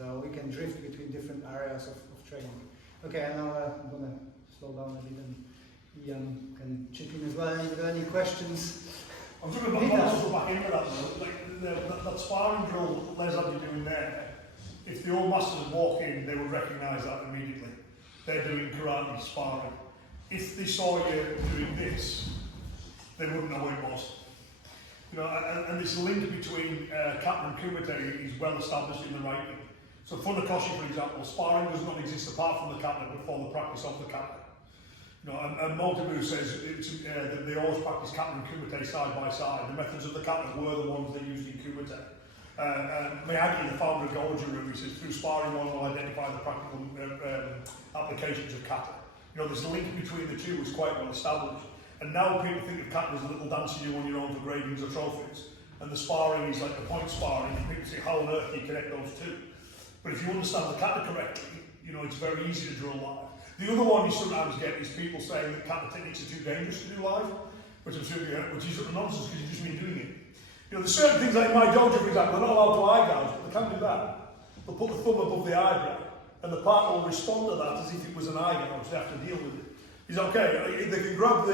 So we can drift between different areas of training. Okay, and now I'm going to slow down a bit and Iain can chip in as well. If there are any questions? I'm just going to go back into that though. Like that sparring drill Les had you doing there, if the old masters walk in, they would recognise that immediately. They're doing karate sparring. If they saw you doing this, they wouldn't know what it was. You know, and this link between Kata and kumite is well established in the writing. So Funakoshi, for example, sparring does not exist apart from the Kata before the practice of the Kata. You know, and Motabu says that they always practice Kata and kumite side by side. The methods of the Kata were the ones they used in kumite. Miyagi, the founder of Goju, he says, through sparring one will identify the practical applications of Kata. You know, this link between the two is quite well established. And now people think of Kata as a little dance you do on your own for gradings or trophies. And the sparring is like the point sparring, and people say, how on earth do you connect those two? But if you understand the Kata correctly, you know, it's very easy to drill live. The other one you sometimes get is people saying that Kata techniques are too dangerous to do live, which I'm sure you heard, which is nonsense because you've just been doing it. You know, there's certain things like in my dojo, for example, they're not allowed to eye gouge, but they can do that. They'll put the thumb above the eyebrow, and the partner will respond to that as if it was an eye gouge. They have to deal with it. He's okay. They can grab the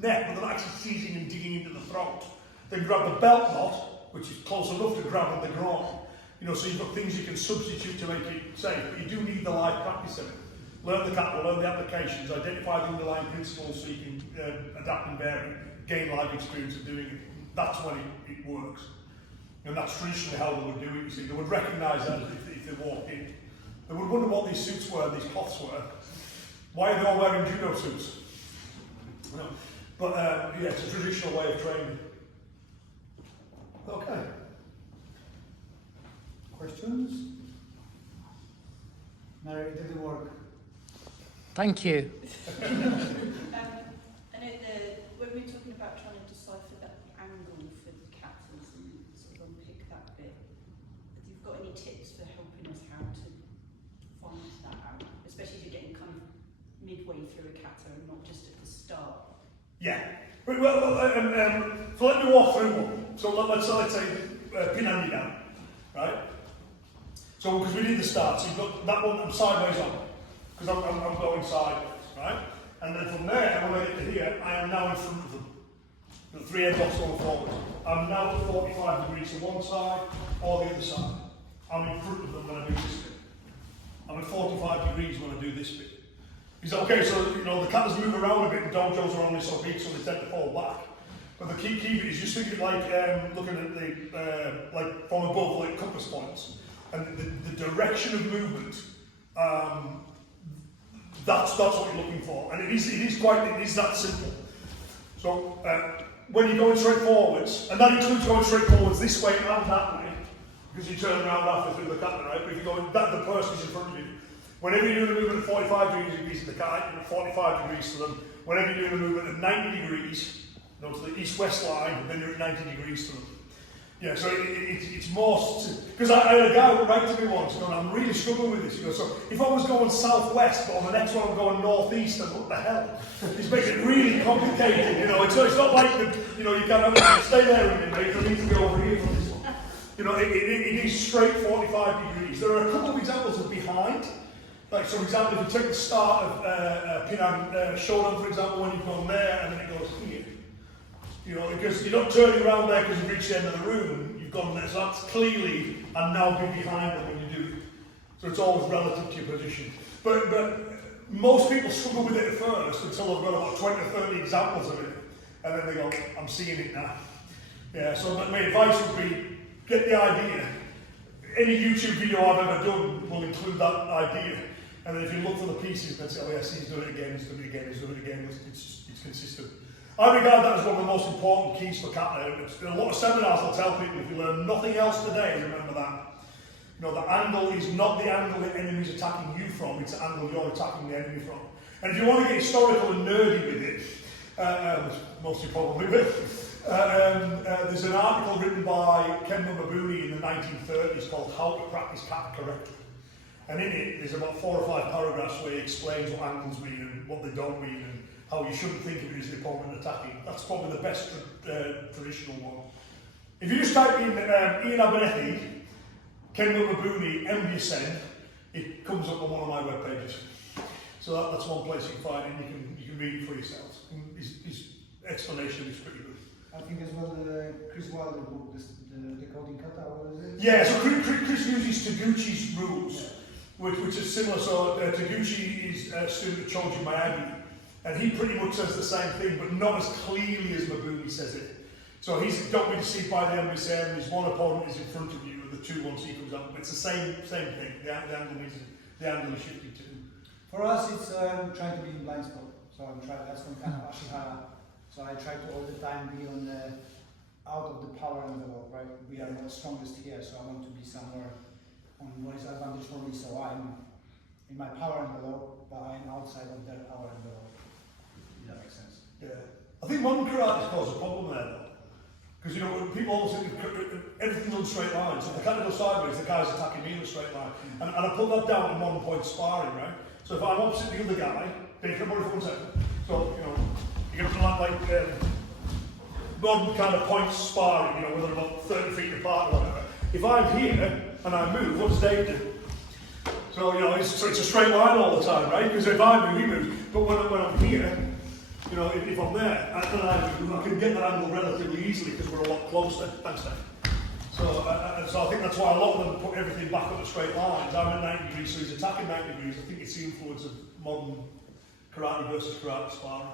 neck, but they're not actually seizing and digging into the throat. They can grab the belt knot, which is close enough to grabbing the groin. You know, so you've got things you can substitute to make it safe, but you do need the live practice of it. Learn the Kata, learn the applications, identify the underlying principles so you can adapt and vary, gain live experience of doing it. That's when it works. And that's traditionally how they would do it, you see. They would recognise that if they walked in. They would wonder what these suits were, these cloths were. Why are they all wearing judo suits? No. But yeah, it's a traditional way of training. Okay. Questions? Mary, did it work? Thank you. I know when we're talking about trying to decipher that angle for the katas and sort of unpick that bit, if you've got any tips for helping us how to find that out, especially if you're getting kind of midway through a kata and not just at the start. Yeah. Well, so let me walk through one. So let's say Pinandi down, right? So because we did the start, so you've got that one, I'm sideways on, because I'm going sideways, right? And then from there, when I get to here, I am now in front of them. The three headlocks going forward. I'm now at 45 degrees to one side or the other side. I'm in front of them when I do this bit. I'm at 45 degrees when I do this bit. It's okay, so you know the katas move around a bit, and dojos are only so big, so they tend to fall back. But the key bit is just think of it like looking at the like from above, like compass points, and the direction of movement. That's what you're looking for, and it is that simple. So when you're going straight forwards, and that includes going straight forwards this way and that way, because you turn around halfway through the kata, right? But if you're going that, the person is in front of you. Whenever you're doing a movement at 45 degrees to the kata, you're at 45 degrees to them. Whenever you're doing a movement at 90 degrees, you know, to the east-west line, then you're at 90 degrees to them. Yeah, so it's more, because I had a guy who write to me once, going, I'm really struggling with this. You know, so if I was going southwest, but on the next one I'm going northeast, then what the hell? It's making it really complicated, you know. It's not like, you know, you can't stay there with me, mate, I need to go over here for this one. You know, it is straight 45 degrees. There are a couple of examples of behind. Like, so for example, if you take the start of Pinang Shodan, for example, when you've gone there and then it goes here. You know, because you're not turning around there because you've reached the end of the room, you've gone there, so that's clearly, and now be behind them when you do it. So it's always relative to your position. But most people struggle with it at first until they've got about 20 or 30 examples of it, and then they go, I'm seeing it now. Yeah, so my advice would be, get the idea. Any YouTube video I've ever done will include that idea. And then if you look for the pieces, then say, oh yes, he's done it again, he's done it again, he's done it again, it's consistent. I regard that as one of the most important keys for kata. A lot of seminars will tell people, if you learn nothing else today, remember that. You know, the angle is not the angle the enemy's attacking you from, it's the angle you're attacking the enemy from. And if you want to get historical and nerdy with it, most of you probably will, there's an article written by Ken Mabuni in the 1930s called How to Practice Kata Correctly. And in it, there's about 4 or 5 paragraphs where he explains what angles mean and what they don't mean and how you shouldn't think of it as the opponent attacking. That's probably the best traditional one. If you just type in Iain Abernethy, Kenwa Mabuni, MBSN, it comes up on one of my web pages. So that's one place you can find it, and you can read it for yourselves. His explanation is pretty good. I think as well the Chris Wilder book, the Decoding Kata, what is it? Yeah, so Chris uses Taguchi's rules, which is similar. So Taguchi is a student of Choji Miyagi, and he pretty much says the same thing, but not as clearly as Mabuni says it. So he's don't be deceived by the MBSM, his one opponent is in front of you, and the two once he comes up. It's the same thing. The angle is shifting too. For us, it's trying to be in blind spot. So I'm trying. That's some kind of Ashihara. So I try to all the time be on the out of the power envelope. Right? We are the strongest here, so I want to be somewhere on what is advantage for me. So I'm in my power envelope, but I'm outside of their power envelope. If that makes sense. Yeah. I think modern karate has caused a problem there though. Because you know, people always think everything's on straight lines. So if the Kata goes sideways, the guy's attacking me in a straight line. And I put that down in 1 point sparring, right? So if I'm opposite the other guy, then come on for 1 second. So, you know, you're going to like modern kind of point sparring, you know, whether about 30 feet apart or whatever. If I'm here and I move, what does Dave do? So, you know, it's a straight line all the time, right? Because if I move, he moves. But when I'm here, you know, if I'm there, I can get that angle relatively easily because we're a lot closer. Thanks, Dave. So I think that's why a lot of them put everything back on the straight lines. I'm at 90 degrees, so he's attacking 90 degrees. I think it's the influence of modern karate versus karate sparring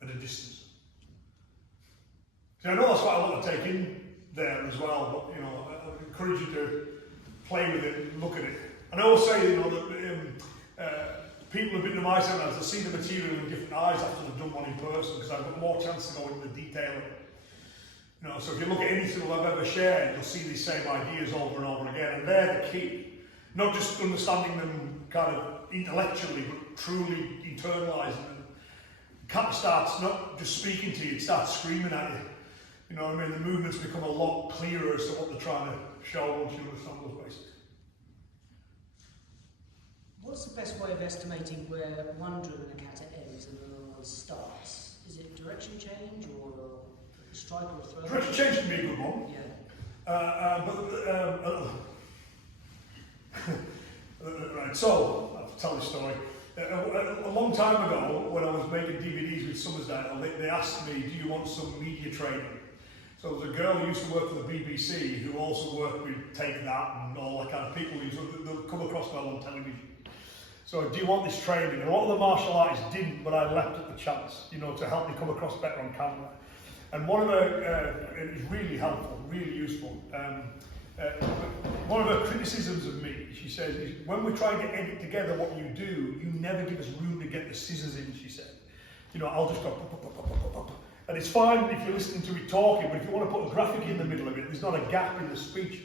at a distance. So I know that's quite a lot to take in there as well, but you know, I encourage you to play with it, look at it. And I always say, you know, that people have been to my seminars, they see the material in different eyes after they've done one in person, because I've got more chance to go into the detail. You know, so if you look at anything I've ever shared, you'll see these same ideas over and over again, and they're the key. Not just understanding them kind of intellectually, but truly internalising them. Kata starts not just speaking to you, it starts screaming at you. You know what I mean? The movements become a lot clearer as to what they're trying to show once you understand those basics. What's the best way of estimating where one drill in a kata ends and another one starts? Is it direction change or a strike or a throw? Direction change can be a good one. Yeah. Right, so I'll tell this story. A long time ago, when I was making DVDs with Summersdale, they asked me, do you want some media training? So there was a girl who used to work for the BBC who also worked with Take That and all that kind of people who they'll come across well on television. So do you want this training? And a lot of the martial artists didn't, but I leapt at the chance, you know, to help me come across better on camera. And one of her, it was really helpful, really useful. One of her criticisms of me, she says, is when we try and get edit together what you do, you never give us room to get the scissors in, she said. You know, I'll just go pop, pop, pop, pop, pop, pop. And it's fine if you're listening to me talking, but if you want to put a graphic in the middle of it, there's not a gap in the speech.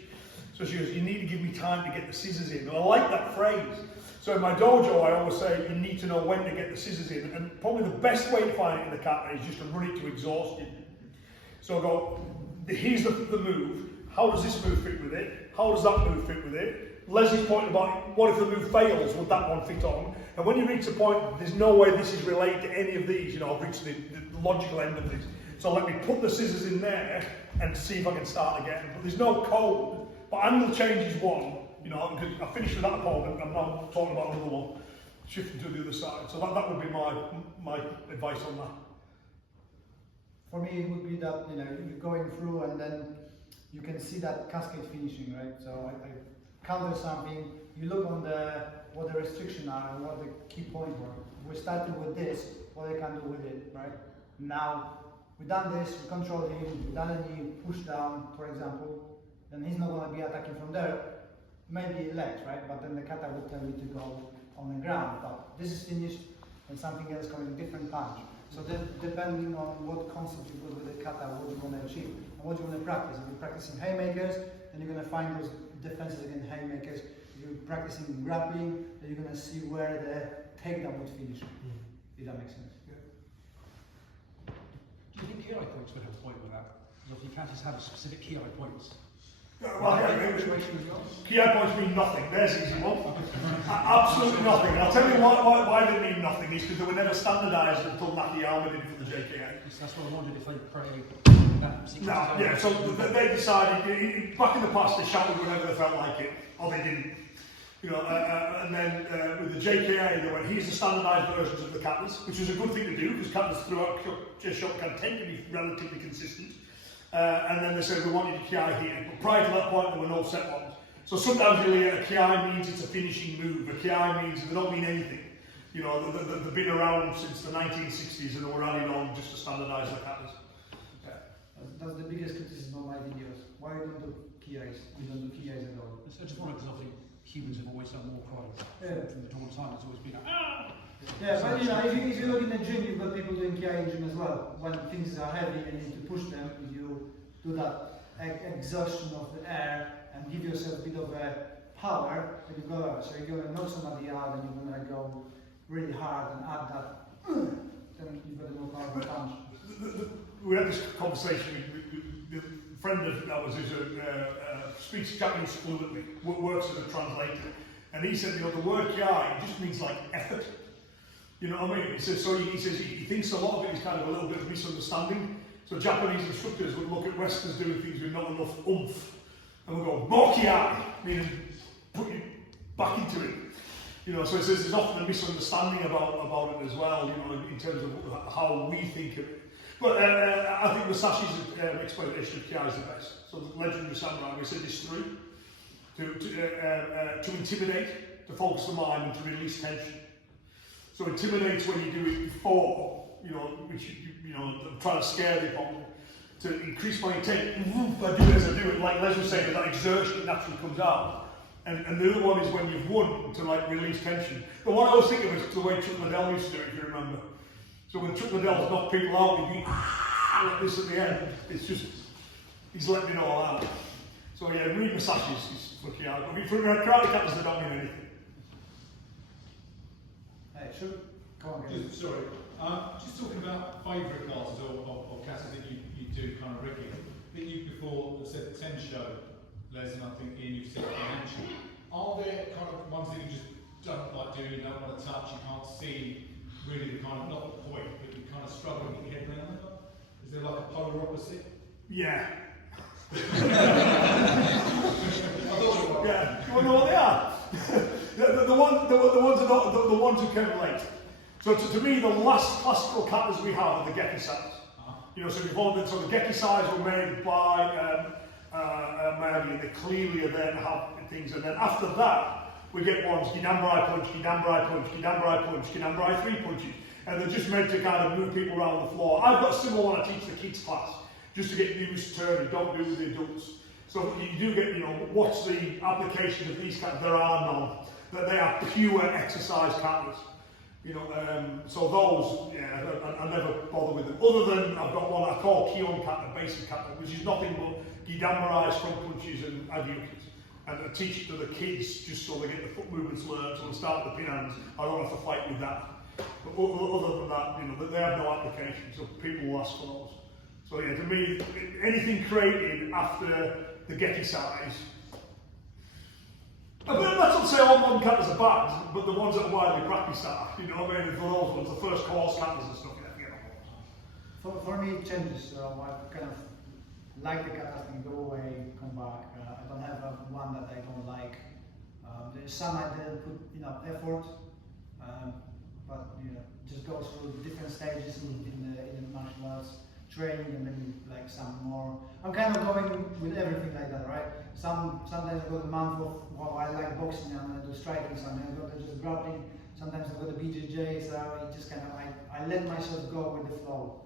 So she goes, you need to give me time to get the scissors in. And I like that phrase. So in my dojo, I always say, you need to know when to get the scissors in. And probably the best way to find it in the kata is just to run it to exhaustion. So I go, here's the move. How does this move fit with it? How does that move fit with it? Leslie's point about, what if the move fails? Would that one fit on? And when you reach the point, there's no way this is related to any of these, you know, I've reached the logical end of this. So let me put the scissors in there and see if I can start again. But there's no code. But angle change is one, you know, because I finished with that opponent, I'm now talking about another one, shifting to the other side. So that would be my advice on that. For me, it would be that, you know, you're going through and then you can see that cascade finishing, right? So I counter something, you look on what the restrictions are and what the key points were. We're starting with this, what I can do with it, right? Now, we've done this, we control him, we've done any push down, for example, then he's not going to be attacking from there, maybe legs, right? But then the kata would tell me to go on the ground. But this is finished and something else coming, different punch. So then, depending on what concept you put with the kata, what you want to achieve and what you want to practice. If you're practicing haymakers, then you're going to find those defenses against haymakers. If you're practicing grappling, then you're going to see where the takedown would finish. If that makes sense. Yeah. Do you think kiai points would have a point with that? Because if you can't just have specific kiai points. Well, kiai points mean nothing. There's an easy one. Absolutely nothing. I'll tell you why they mean nothing is because they were never standardised until Nakayama did it for the JKA. That's what I wondered if they created that particular No, style. yeah, so they decided, back in the past they shouted whenever they felt like it, or they didn't. You know, and then with the JKA they went, here's the standardised versions of the katas, which is a good thing to do because katas throughout Shotokan tend to be relatively consistent. And then they said, we want you to kiai here. But prior to that point, there were no set ones. So sometimes really a kiai means it's a finishing move. A kiai means they don't mean anything. You know, they've been around since the 1960s and they were adding on just to standardise the katas. Yeah. That's the biggest criticism of my videos. Why you don't do kiais? We don't do kiais at all. So I just wondered because I think humans have always done more crying. Yeah. From the dawn of time, it's always been like, ah! Yeah, but you know, if you look in the gym, you've got people doing kiai in the gym as well. When things are heavy and you need to push them, you do that exhaustion of the air and give yourself a bit of a power when you go out. So you're going to knock somebody out and you're going to go really hard and add that, then you've got a more powerful punch. We had this conversation with a friend of ours who's speaks Japanese fluently, works as a translator, and he said, you know, the word kiai just means like effort. You know what I mean? He says, he thinks a lot of it is kind of a little bit of misunderstanding. So Japanese instructors would look at Westerners doing things with not enough oomph, and we'll go, more kiai, meaning put you back into it. You know, so he says there's often a misunderstanding about it as well, you know, in terms of how we think of it. But I think Musashi's explanation of kiai is the best. So the legendary samurai, we said there's three. To intimidate, to focus the mind, and to release tension. So intimidate's when you do it before, you know, which you know, trying to scare the opponent. To increase my intent, I do it as I do it, like Les was saying, that exertion naturally comes out. And the other one is when you've won, to like release tension. The one I was thinking of is the way Chuck Liddell used to do it, if you remember. So when Chuck Liddell's knocked people out, he'd be like this at the end. It's just, he's letting it all out. So yeah, read Musashi's for kiai. But for karate katas, they don't mean anything. Hey, sure. Come on, guys. Sorry, just talking about favourite classes or classes that you do kind of regularly. I think you before said Tensho, Les, and I think Ian, you've said financial. Are there kind of ones that you just don't like doing, you don't want to touch, you can't see really the kind of, not the point, but you kind of struggle to get your head around it? Is there like a polar opposite? Yeah. I thought you were. Yeah. You want to know what they are? the ones who came late. So to me, the last classical katas we have are the Gekisais. You know, so we've all been, so the Gekisais were made by Mary, and they clearly are there to have things. And then after that, we get ones, Gidambarai punch, Gidambarai punch, Gidambarai punch, Gidambarai 3 punches. And they're just meant to kind of move people around the floor. I've got a similar one I teach the kids class, just to get used to turning, don't do it with the adults. So you do get, you know, what's the application of these katas? There are none. That they are pure exercise katas. You know, so those, yeah, I never bother with them. Other than I've got one I call Kion kata, basic kata, which is nothing but Gidambarai, front punches and agyukis. And I teach it to the kids just so they get the foot movements learned, so they start with the pin hands. I don't have to fight with that. But other than that, you know, they have no application, so people will ask for those. So yeah, to me, anything created after the Gekisais, I mean, let's not say all modern katas are bad, but the ones that are widely practiced are, you know what I mean, for those ones, the first course katas and stuff, yeah, forget about those. For me, it changes. So I kind of like the katas and go away, come back. I don't have one that I don't like. There's some I didn't put enough effort, but you know, just go through different stages in the martial arts training, and then like some more. I'm kind of going with everything like that, right? Sometimes I've got a month of, well, I like boxing, I'm going to do striking, sometimes I've got to just grappling, sometimes I've got the BJJ, so it just kind of, I let myself go with the flow.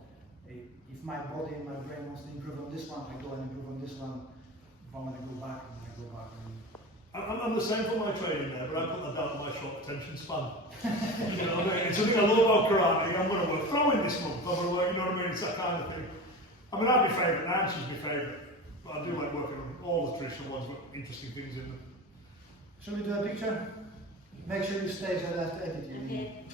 If my body and my brain wants to improve on this one, I go and improve on this one. If I want to go back, I go back. I'm the same for my training there, but I put that down to my short attention span. You know what I mean? It's something I love about karate. I'm going to work throwing this month. I'm going to work, you know what I mean? It's that kind of thing. I mean, I'd be favourite, Nancy's my favourite. But I do like working on all the traditional ones with interesting things in them. Shall we do a picture? Make sure you stay so that edit you. Okay.